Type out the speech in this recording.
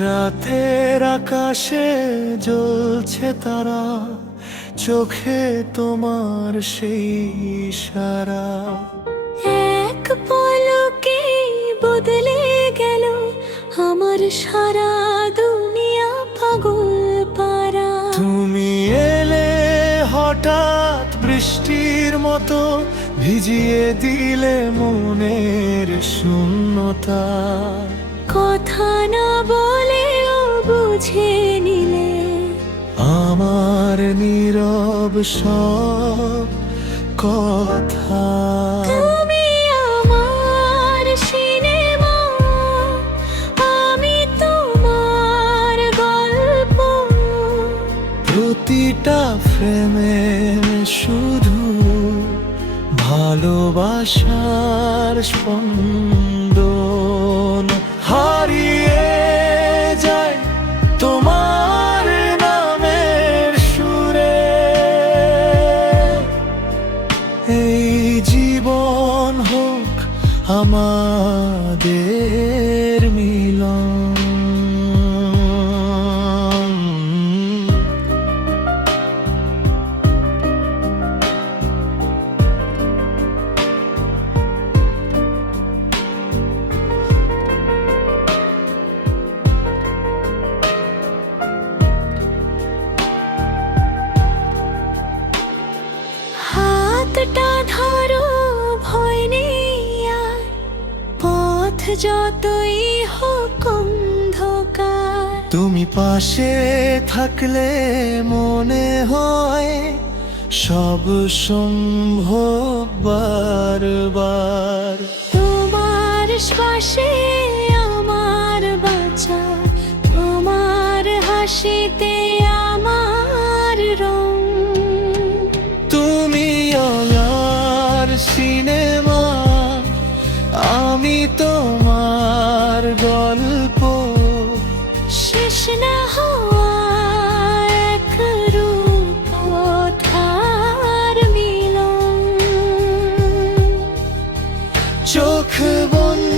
রাতের আকাশে জ্বলছে তারা, চোখে তোমার সেই ইশারা। এক পলকে বদলে গেল আমার সারা দুনিয়া, পাগল পারা। তুমি এলে হঠাৎ বৃষ্টির মতো, ভিজিয়ে দিলে মনের শূন্যতা। কথা না বলেও বুঝে নিলে আমার নীরব সব কথা। তুমি আমার সিনেমা, আমি তোমার গল্প। প্রতিটা ফ্রেমে শুধু ভালোবাসার স্পন্দন। হারিয়ে যায় তোমার নামের সুরে, এই জীবন হোক আমাদের মিলন। হাতটা ধরো, ভয় নেই আর, পথ যতই হোক অন্ধকার। তুমি পাশে থাকলে মনে হয় সব সম্ভব বারবার। তোমার শ্বাসে আমার বাঁচা, তোমার হাসিতে আমার রং। তুমি আমার সিনেমা, আমি তোমার গল্প। শেষ না হওয়া এক রূপকথার মিলন। চোখ বন্ধ